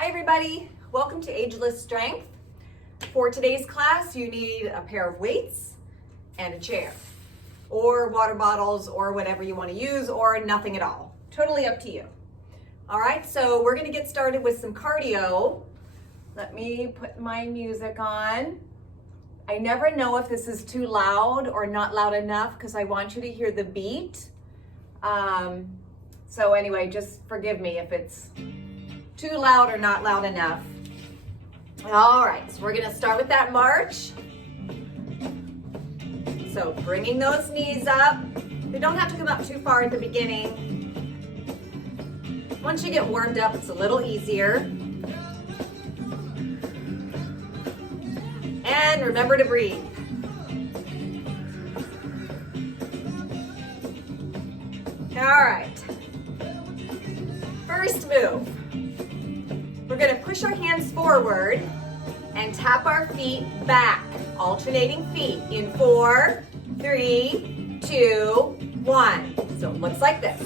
Hi everybody, welcome to Ageless Strength. For today's class, you need a pair of weights and a chair, or water bottles, or whatever you want to use, or nothing at all. Totally up to you. All right, so we're gonna get started with some cardio. Let me put my music on. I never know if this is too loud or not loud enough because I want you to hear the beat. So anyway, just forgive me if it's too loud or not loud enough. All right, so we're gonna start with that march. So bringing those knees up. They don't have to come up too far at the beginning. Once you get warmed up, it's a little easier. And remember to breathe. All right. First move. We're gonna push our hands forward and tap our feet back, alternating feet in 4, 3, 2, 1. So it looks like this.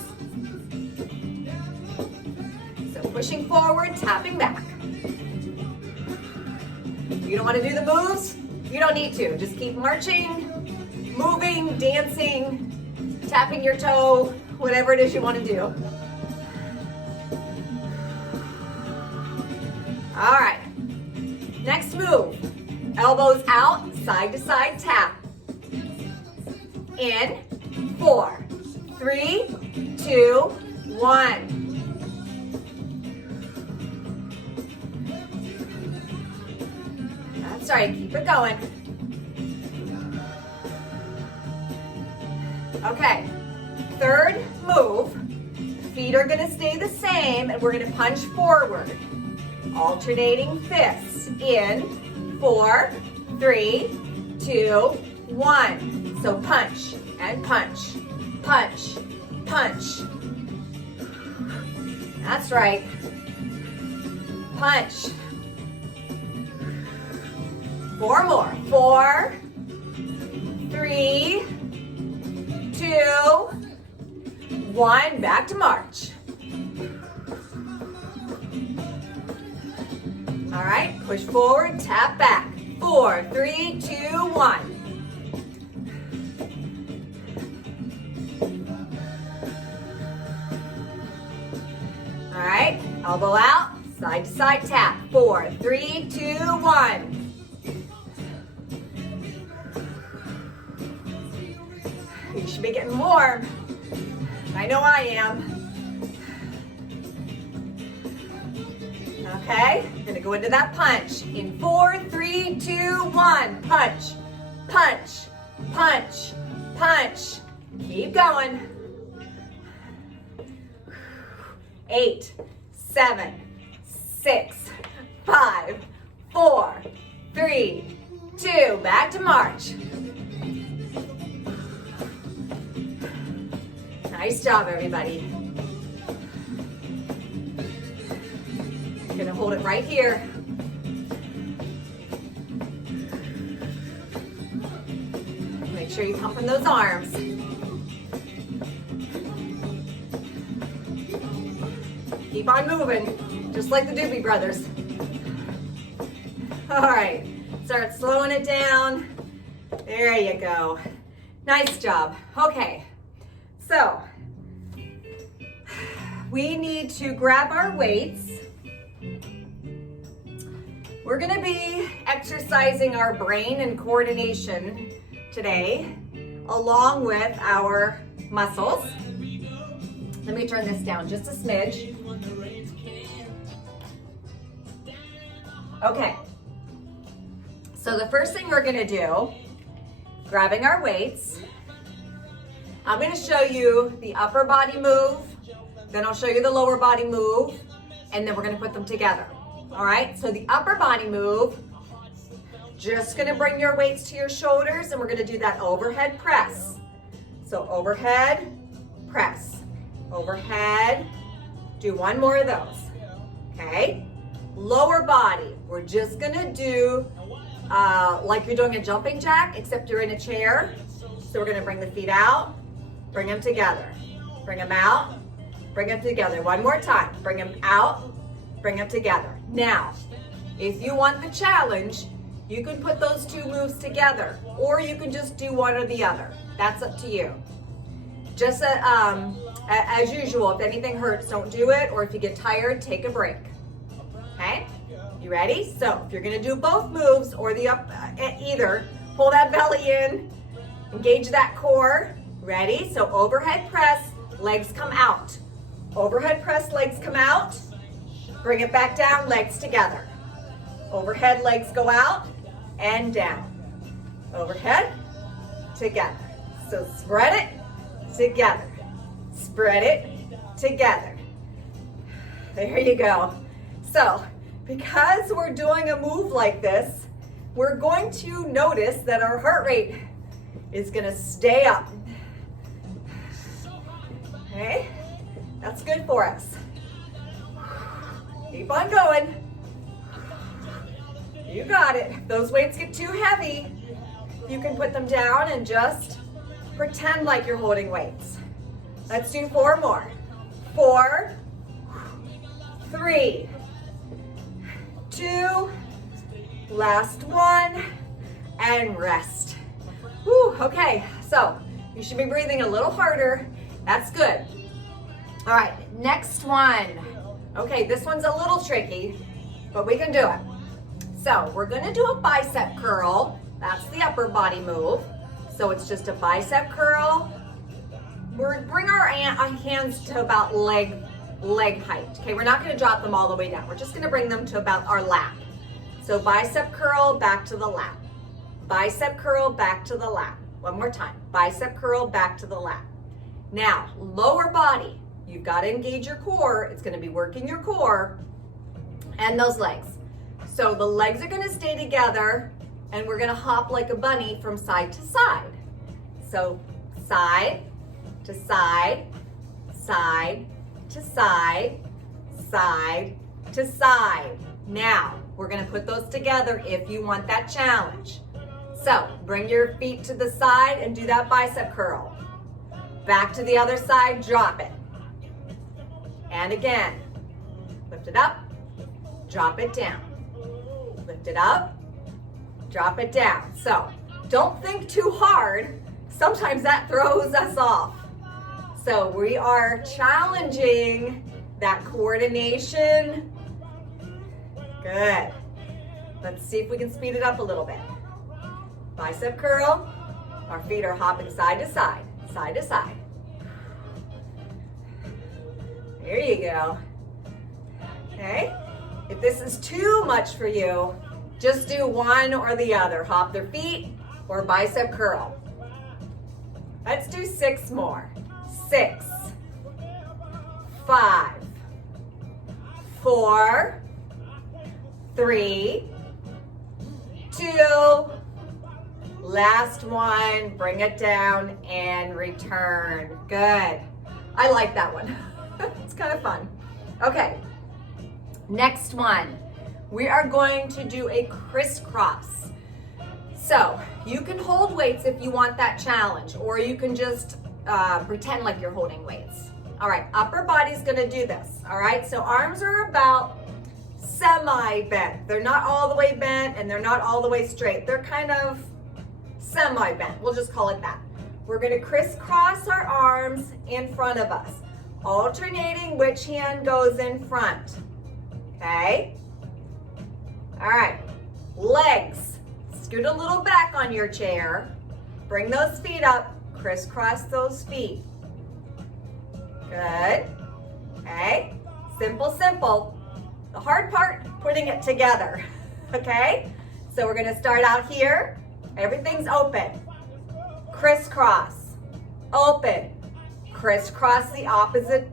So pushing forward, tapping back. You don't want to do the moves? You don't need to. Just keep marching, moving, dancing, tapping your toe, whatever it is you want to do. All right. Next move. Elbows out, side to side tap. In 4, 3, 2, 1. That's right, keep it going. Okay, third move. Feet are gonna stay the same and we're gonna punch forward. Alternating fists in 4, 3, 2, 1. So punch and punch, punch, punch. That's right. Punch. 4 more. 4, 3, 2, 1. Back to march. All right, push forward, tap back. 4, 3, 2, 1. All right, elbow out, side to side tap. 4, 3, 2, 1. You should be getting warm. I know I am. Okay, you're gonna go into that punch. In 4, 3, 2, 1. Punch, punch, punch, punch. Keep going. 8, 7, 6, 5, 4, 3, 2. Back to march. Nice job, everybody. You're gonna hold it right here. Make sure you pump in those arms. Keep on moving, just like the Doobie Brothers. All right, start slowing it down. There you go. Nice job. Okay, so we need to grab our weights. We're gonna be exercising our brain and coordination today, along with our muscles. Let me turn this down just a smidge. Okay, so the first thing we're gonna do, grabbing our weights, I'm gonna show you the upper body move, then I'll show you the lower body move, and then we're gonna put them together. All right, so the upper body move, just gonna bring your weights to your shoulders and we're gonna do that overhead press. So overhead, press, overhead, do 1 more of those, okay? Lower body, we're just gonna do like you're doing a jumping jack, except you're in a chair. So we're gonna bring the feet out, bring them together, bring them out, bring them together. 1 more time, bring them out, bring them together. Now, if you want the challenge, you can put those two moves together, or you can just do one or the other. That's up to you. Just as usual, if anything hurts, don't do it, or if you get tired, take a break. Okay? You ready? So if you're gonna do both moves or the either, pull that belly in, engage that core. Ready? So overhead press, legs come out. Overhead press, legs come out. Bring it back down, legs together. Overhead, legs go out and down. Overhead, together. So spread it, together. Spread it, together. There you go. So, because we're doing a move like this, we're going to notice that our heart rate is gonna stay up. Okay, that's good for us. Keep on going. You got it. If those weights get too heavy, you can put them down and just pretend like you're holding weights. Let's do 4 more. 4, 3, 2, last one, and rest. Whew, okay, so you should be breathing a little harder. That's good. All right, next one. Okay, this one's a little tricky, but we can do it. So we're gonna do a bicep curl. That's the upper body move. So it's just a bicep curl. Bring our hands to about leg height. Okay, we're not gonna drop them all the way down. We're just gonna bring them to about our lap. So bicep curl, back to the lap. Bicep curl, back to the lap. One more time. Bicep curl, back to the lap. Now, lower body. You've got to engage your core. It's going to be working your core and those legs. So the legs are going to stay together and we're going to hop like a bunny from side to side. So side to side, side to side, side to side. Now, we're going to put those together if you want that challenge. So bring your feet to the side and do that bicep curl. Back to the other side, drop it. And again, lift it up, drop it down. Lift it up, drop it down. So don't think too hard. Sometimes that throws us off. So we are challenging that coordination. Good. Let's see if we can speed it up a little bit. Bicep curl. Our feet are hopping side to side, side to side. There you go. Okay. If this is too much for you, just do one or the other. Hop their feet or bicep curl. Let's do 6 more. 6, 5, 4, 3, 2, last one, bring it down and return. Good. I like that one. It's kind of fun. Okay, next one. We are going to do a crisscross. So you can hold weights if you want that challenge, or you can just pretend like you're holding weights. All right, upper body's gonna do this. All right, so arms are about semi-bent. They're not all the way bent and they're not all the way straight. They're kind of semi-bent. We'll just call it that. We're gonna crisscross our arms in front of us, alternating which hand goes in front. Okay? All right, legs. Scoot a little back on your chair. Bring those feet up. Crisscross those feet. Good. Okay? Simple, simple. The hard part, putting it together. Okay? So we're gonna start out here. Everything's open. Crisscross. Open. Crisscross the opposite.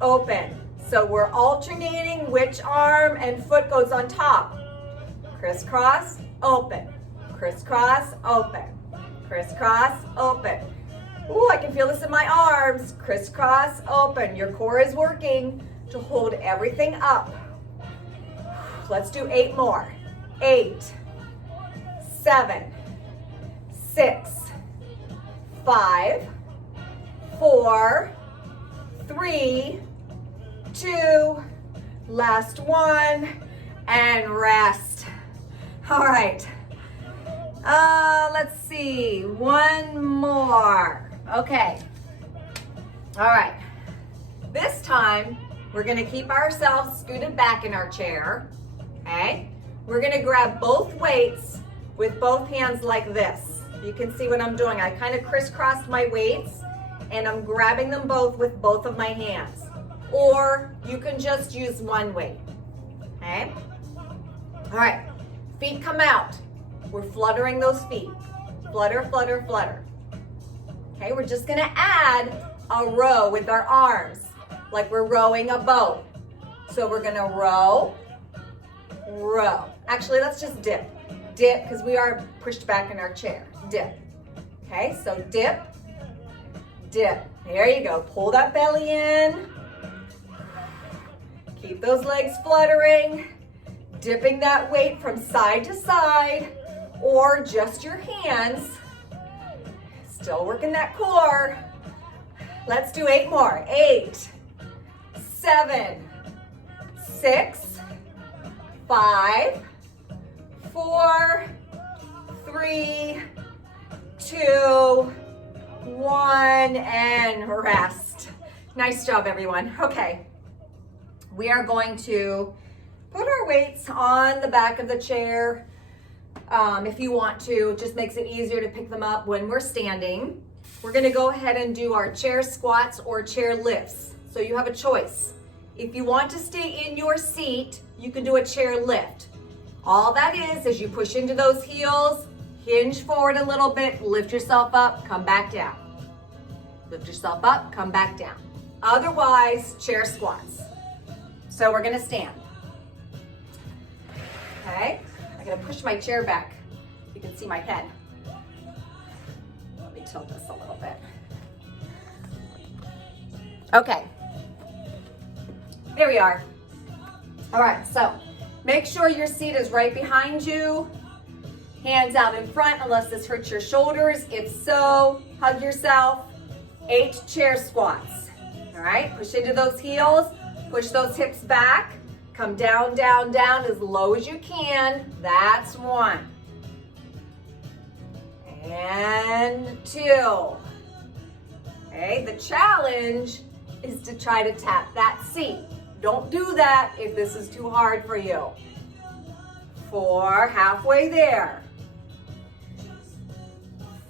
Open. So we're alternating which arm and foot goes on top. Crisscross, open. Crisscross, open. Crisscross, open. Ooh, I can feel this in my arms. Crisscross, open. Your core is working to hold everything up. Let's do 8 more. 8, 7, 6, 5, 4, 3, 2, Last one, and rest. All right. Let's see, one more. Okay. All right. This time, we're gonna keep ourselves scooted back in our chair, okay? We're gonna grab both weights with both hands like this. You can see what I'm doing. I kind of crisscrossed my weights and I'm grabbing them both with both of my hands. Or you can just use one weight, okay? All right, feet come out. We're fluttering those feet. Flutter, flutter, flutter. Okay, we're just gonna add a row with our arms, like we're rowing a boat. So we're gonna row, row. Actually, let's just dip. Dip, because we are pushed back in our chair. Dip. Okay, so dip, dip. There you go. Pull that belly in. Keep those legs fluttering. Dipping that weight from side to side, or just your hands. Still working that core. Let's do 8 more. 8, 7, 6, 5, 4, 3, 2, 1, and rest. Nice job, everyone. Okay, we are going to put our weights on the back of the chair. If you want to, it just makes it easier to pick them up when we're standing. We're gonna go ahead and do our chair squats or chair lifts. So you have a choice. If you want to stay in your seat, you can do a chair lift. All that is you push into those heels, hinge forward a little bit, lift yourself up, come back down. Lift yourself up, come back down. Otherwise, chair squats. So we're gonna stand. Okay, I'm gonna push my chair back. You can see my head. Let me tilt this a little bit. Okay, there we are. All right, so make sure your seat is right behind you. Hands out in front unless this hurts your shoulders. If so, hug yourself. 8 chair squats. All right, push into those heels, push those hips back. Come down, down, down as low as you can. That's 1. And 2. Okay, the challenge is to try to tap that seat. Don't do that if this is too hard for you. 4, halfway there.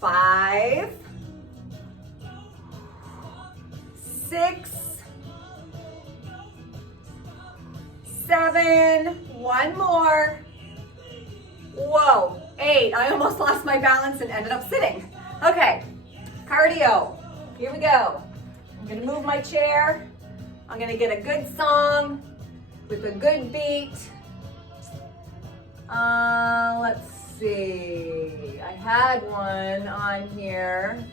5, 6, 7, 1 more. Whoa, 8. I almost lost my balance and ended up sitting. Okay, cardio. Here we go. I'm gonna move my chair. I'm gonna get a good song with a good beat. Let's see. I had one on here.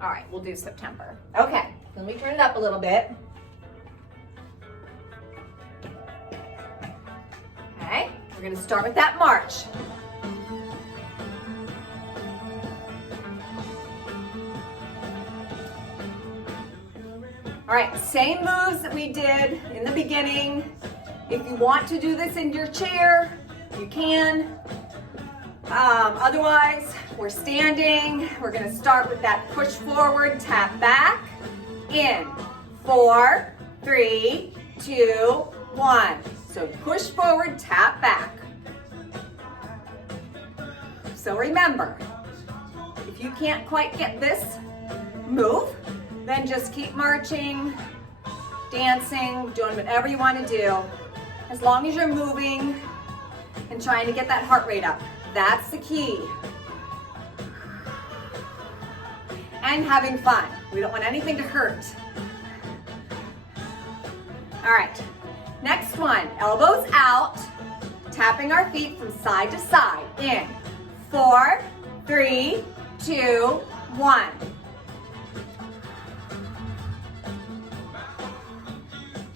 All right, we'll do September. Okay, let me turn it up a little bit. Okay, we're gonna start with that march. All right, same moves that we did in the beginning. If you want to do this in your chair, you can. Otherwise, we're standing. We're gonna start with that push forward, tap back, in. 4, 3, 2, 1. So push forward, tap back. So remember, if you can't quite get this move, then just keep marching, dancing, doing whatever you want to do. As long as you're moving and trying to get that heart rate up. That's the key. And having fun. We don't want anything to hurt. All right, next one, elbows out, tapping our feet from side to side. In, 4, 3, 2, 1.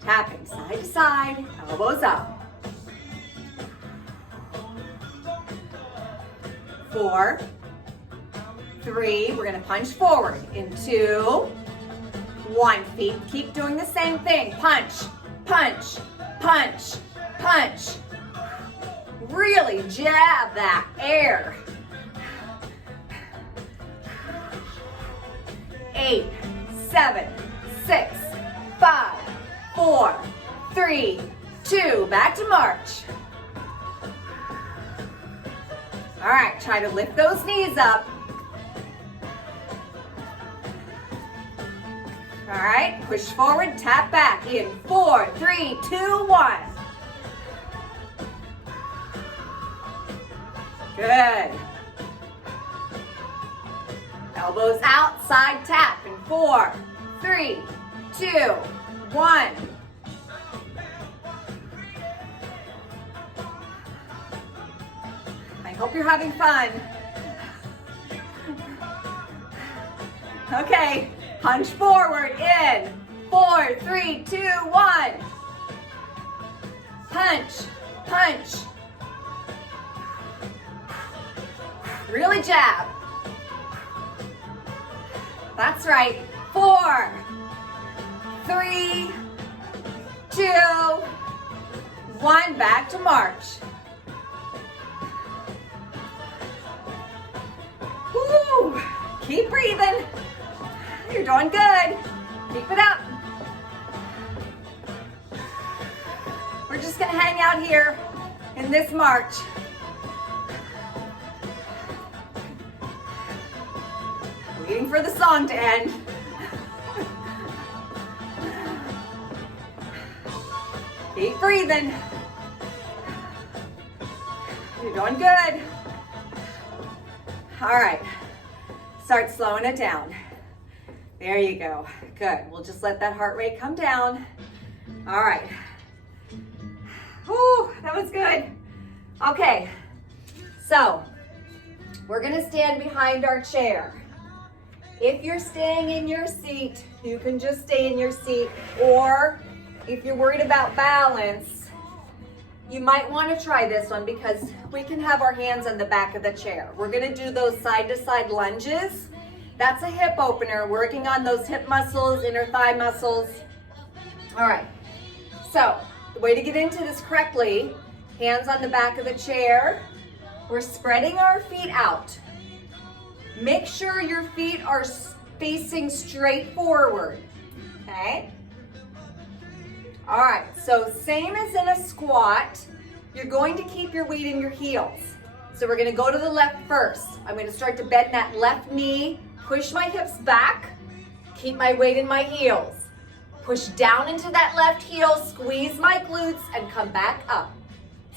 Tapping side to side, elbows up. 4, 3, we're gonna punch forward in 2, 1 feet. Keep doing the same thing. Punch, punch, punch, punch. Really jab that air. 8, 7, 6, 5, 4, 3, 2, back to march. All right, try to lift those knees up. All right, push forward, tap back in 4, 3, 2, 1. Good. Elbows out, side tap in 4, 3, 2, 1. I hope you're having fun. Okay, punch forward in 4, 3, 2, 1. Punch, punch. Really jab. That's right. 4, 3, 2, 1. Back to march. Woo! Keep breathing. You're doing good. Keep it up. We're just gonna hang out here in this march. Waiting for the song to end. Keep breathing. You're doing good. All right, start slowing it down. There you go, good. We'll just let that heart rate come down. All right. Whew, that was good. Okay, so we're gonna stand behind our chair. If you're staying in your seat, you can just stay in your seat, or if you're worried about balance, you might want to try this one because we can have our hands on the back of the chair. We're going to do those side-to-side lunges. That's a hip opener, working on those hip muscles, inner thigh muscles. All right, so the way to get into this correctly, hands on the back of the chair. We're spreading our feet out. Make sure your feet are facing straight forward, okay? All right, so same as in a squat, you're going to keep your weight in your heels. So we're gonna go to the left first. I'm gonna start to bend that left knee, push my hips back, keep my weight in my heels. Push down into that left heel, squeeze my glutes, and come back up.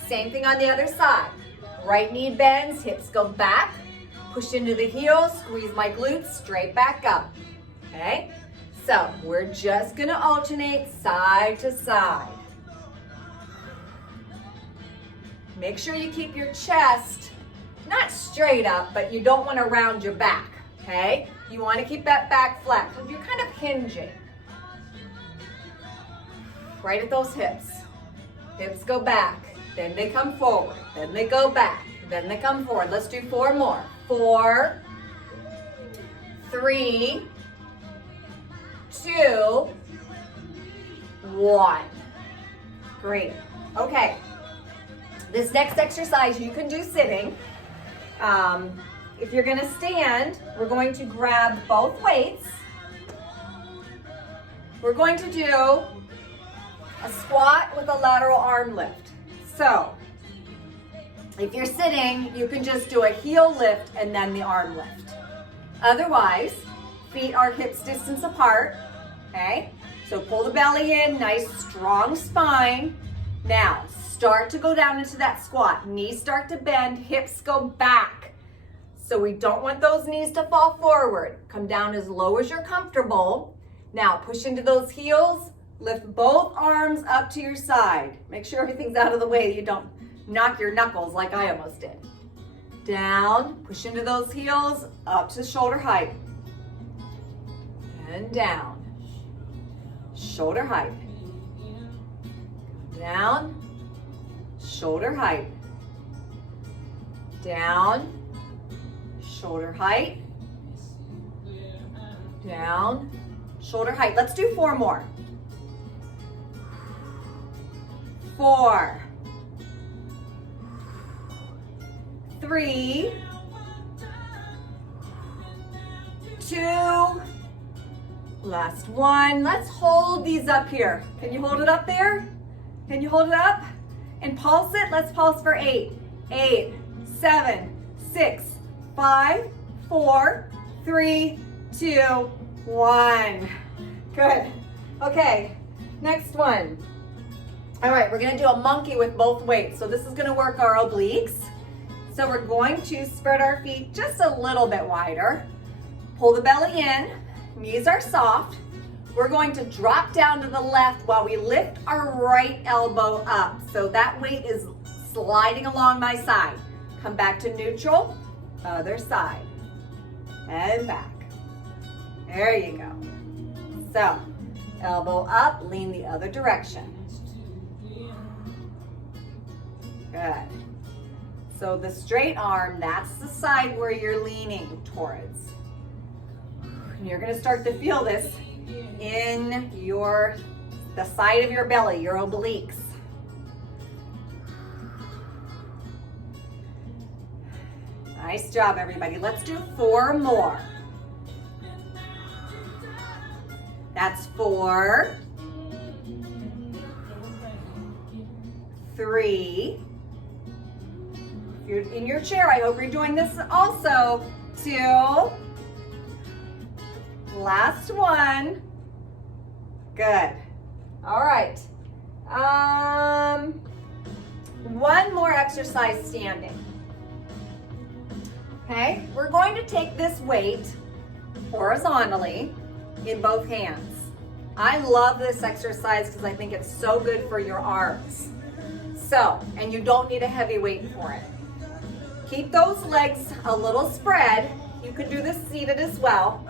Same thing on the other side. Right knee bends, hips go back, push into the heel, squeeze my glutes, straight back up, okay? So we're just gonna alternate side to side. Make sure you keep your chest not straight up, but you don't wanna round your back, okay? You wanna keep that back flat, so you're kind of hinging. Right at those hips. Hips go back, then they come forward, then they go back, then they come forward. Let's do 4 more. 4, 3, 2, 1. Great. Okay. This next exercise you can do sitting. If you're going to stand, we're going to grab both weights. We're going to do a squat with a lateral arm lift. So, if you're sitting, you can just do a heel lift and then the arm lift. Otherwise, feet are hips distance apart, okay? So pull the belly in, nice strong spine. Now, start to go down into that squat. Knees start to bend, hips go back. So we don't want those knees to fall forward. Come down as low as you're comfortable. Now, push into those heels, lift both arms up to your side. Make sure everything's out of the way, you don't knock your knuckles like I almost did. Down, push into those heels, up to shoulder height. And down. Shoulder height. Down, shoulder height. Down, shoulder height. Down, shoulder height. Let's do 4 more. 4, 3, 2, last one. Let's hold these up here. Can you hold it up there? Can you hold it up? And pulse it. Let's pulse for 8, 8, 7, 6, 5, 4, 3, 2, 1. Good. Okay, next one. All right, we're gonna do a monkey with both weights. So this is gonna work our obliques. So we're going to spread our feet just a little bit wider. Pull the belly in, knees are soft. We're going to drop down to the left while we lift our right elbow up. So that weight is sliding along my side. Come back to neutral, other side, and back. There you go. So, elbow up, lean the other direction. Good. So the straight arm, that's the side where you're leaning towards. And you're gonna start to feel this in the side of your belly, your obliques. Nice job, everybody. Let's do 4 more. That's 4, 3. If you're in your chair, I hope you're doing this also. 2. Last one. Good. All right. One more exercise standing. Okay, we're going to take this weight horizontally in both hands. I love this exercise because I think it's so good for your arms. So, and you don't need a heavy weight for it. Keep those legs a little spread. You could do this seated as well.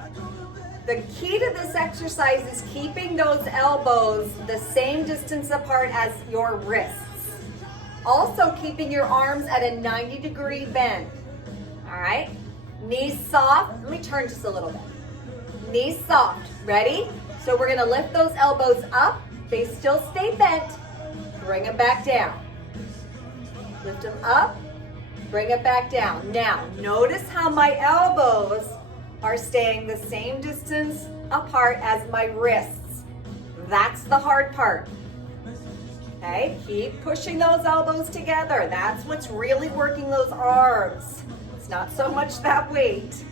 The key to this exercise is keeping those elbows the same distance apart as your wrists. Also keeping your arms at a 90-degree bend. All right, knees soft. Let me turn just a little bit. Knees soft, ready? So we're gonna lift those elbows up. They still stay bent. Bring them back down. Lift them up, bring it back down. Now, notice how my elbows are staying the same distance apart as my wrists. That's the hard part. Okay, keep pushing those elbows together. That's what's really working those arms. It's not so much that weight.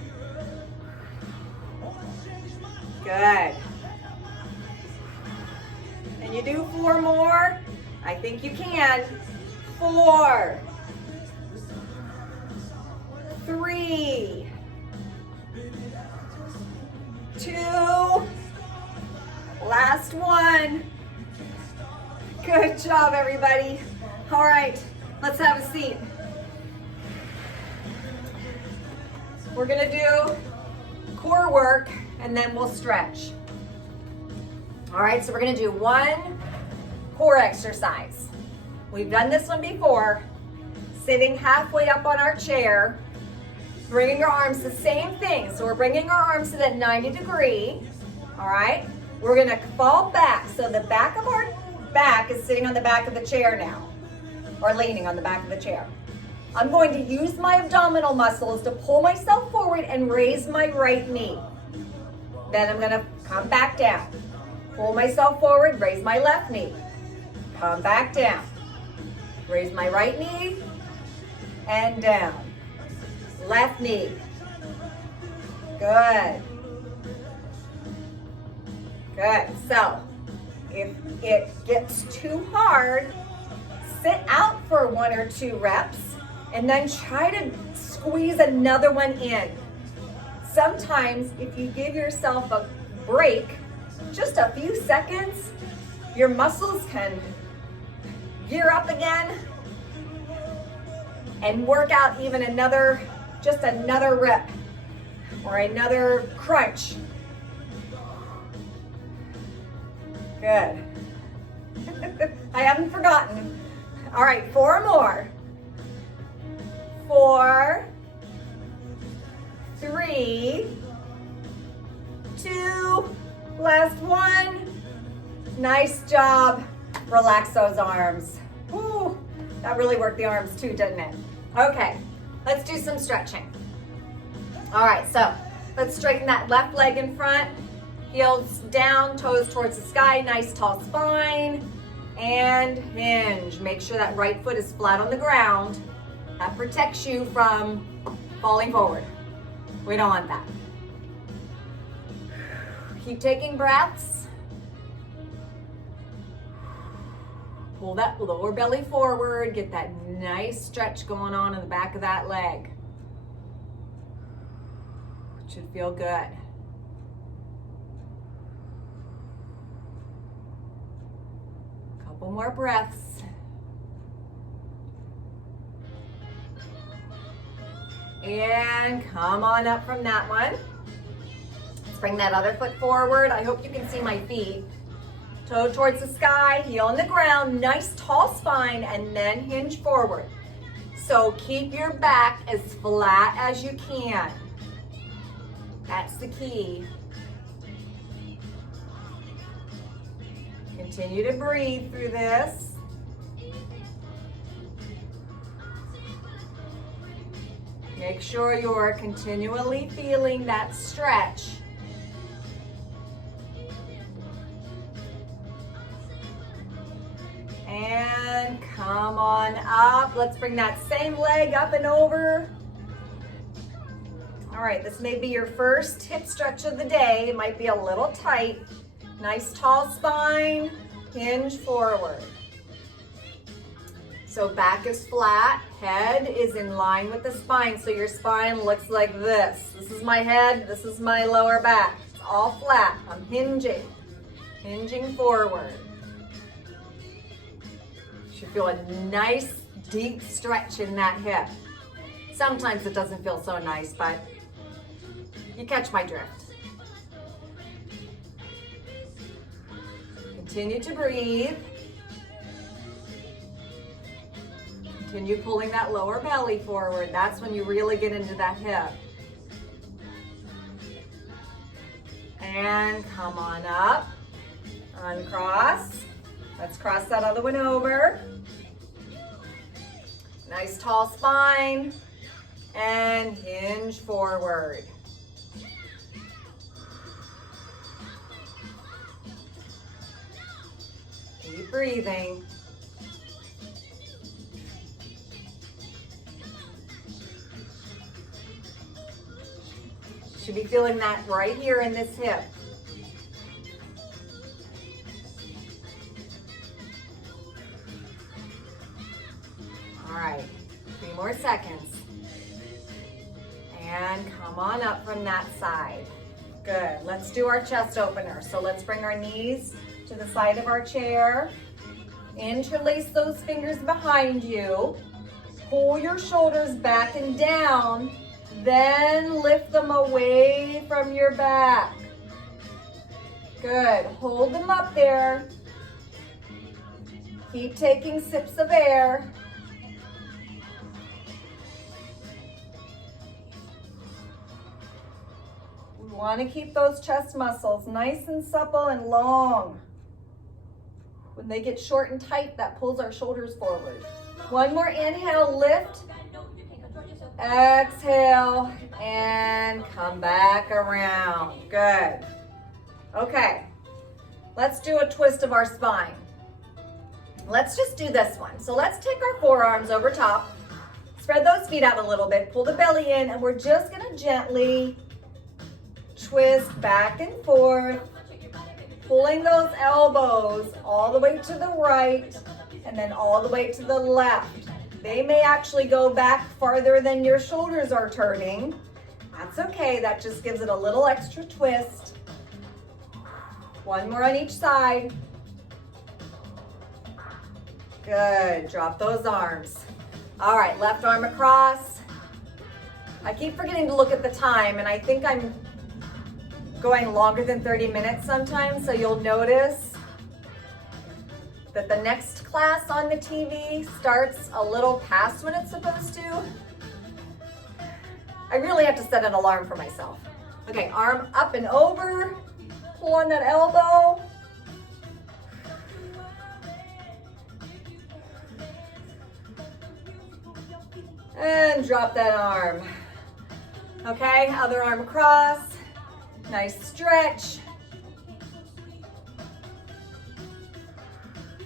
Good. Can you do 4 more? I think you can. 4, 3, 2, last one. Good job, everybody. All right, let's have a seat. We're gonna do core work and then we'll stretch. All right, so we're gonna do 1 core exercise. We've done this one before. Sitting halfway up on our chair, bringing our arms, the same thing. So we're bringing our arms to that 90-degree, all right? We're gonna fall back. So the back of our back is sitting on the back of the chair now, or leaning on the back of the chair. I'm going to use my abdominal muscles to pull myself forward and raise my right knee. Then I'm gonna come back down. Pull myself forward, raise my left knee. Come back down. Raise my right knee and down. Left knee. Good. Good. So, if it gets too hard, sit out for 1 or 2 reps and then try to squeeze another one in. Sometimes if you give yourself a break, just a few seconds, your muscles can gear up again and work out even just another rep or another crunch. Good. I haven't forgotten. All right, 4 more. 4, 3, 2, Last one. Nice job. Relax those arms. Woo, that really worked the arms too, didn't it? Okay, let's do some stretching. All right, so let's straighten that left leg in front. Heels down, toes towards the sky, nice tall spine, and hinge. Make sure that right foot is flat on the ground. That protects you from falling forward. We don't want that. Keep taking breaths. Pull that lower belly forward, get that nice stretch going on in the back of that leg. It should feel good. Couple more breaths. And come on up from that one. Let's bring that other foot forward. I hope you can see my feet. Toe towards the sky, heel on the ground, nice tall spine, and then hinge forward. So keep your back as flat as you can. That's the key. Continue to breathe through this. Make sure you're continually feeling that stretch. And come on up. Let's bring that same leg up and over. All right, this may be your first hip stretch of the day. It might be a little tight. Nice tall spine, hinge forward. So back is flat, head is in line with the spine. So your spine looks like this. This is my head, this is my lower back. It's all flat, I'm hinging forward. You feel a nice deep stretch in that hip. Sometimes it doesn't feel so nice, but you catch my drift. Continue to breathe. Continue pulling that lower belly forward. That's when you really get into that hip. And come on up. Uncross. Let's cross that other one over. Nice tall spine and hinge forward. Keep breathing. Should be feeling that right here in this hip. All right, 3 more seconds. And come on up from that side. Good, let's do our chest opener. So let's bring our knees to the side of our chair. Interlace those fingers behind you. Pull your shoulders back and down. Then lift them away from your back. Good, hold them up there. Keep taking sips of air. We want to keep those chest muscles nice and supple and long. When they get short and tight, that pulls our shoulders forward. One more inhale, lift. Exhale, and come back around. Good. Okay, let's do a twist of our spine. Let's just do this one. So let's take our forearms over top, spread those feet out a little bit, pull the belly in, and we're just gonna gently twist back and forth, pulling those elbows all the way to the right and then all the way to the left. They may actually go back farther than your shoulders are turning. That's okay, that just gives it a little extra twist. One more on each side. Good, drop those arms. All right, left arm across. I keep forgetting to look at the time, and I think I'm going longer than 30 minutes sometimes, so you'll notice that the next class on the TV starts a little past when it's supposed to. I really have to set an alarm for myself. Okay, arm up and over. Pull on that elbow. And drop that arm. Okay, other arm across. Nice stretch.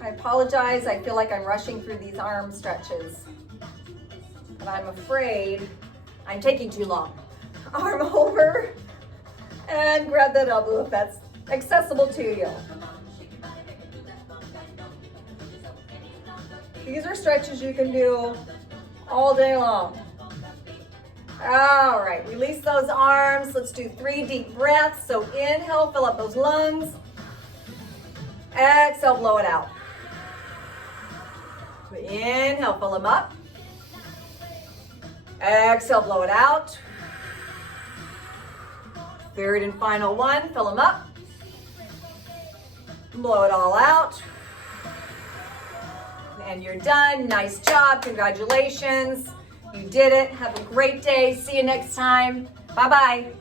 I apologize, I feel like I'm rushing through these arm stretches. But I'm afraid I'm taking too long. Arm over and grab that elbow if that's accessible to you. These are stretches you can do all day long. All right, release those arms. Let's do 3 deep breaths. So inhale, fill up those lungs. Exhale, blow it out. Inhale, fill them up. Exhale, blow it out. Third and final one, fill them up. Blow it all out. And you're done. Nice job. Congratulations. You did it. Have a great day. See you next time. Bye-bye.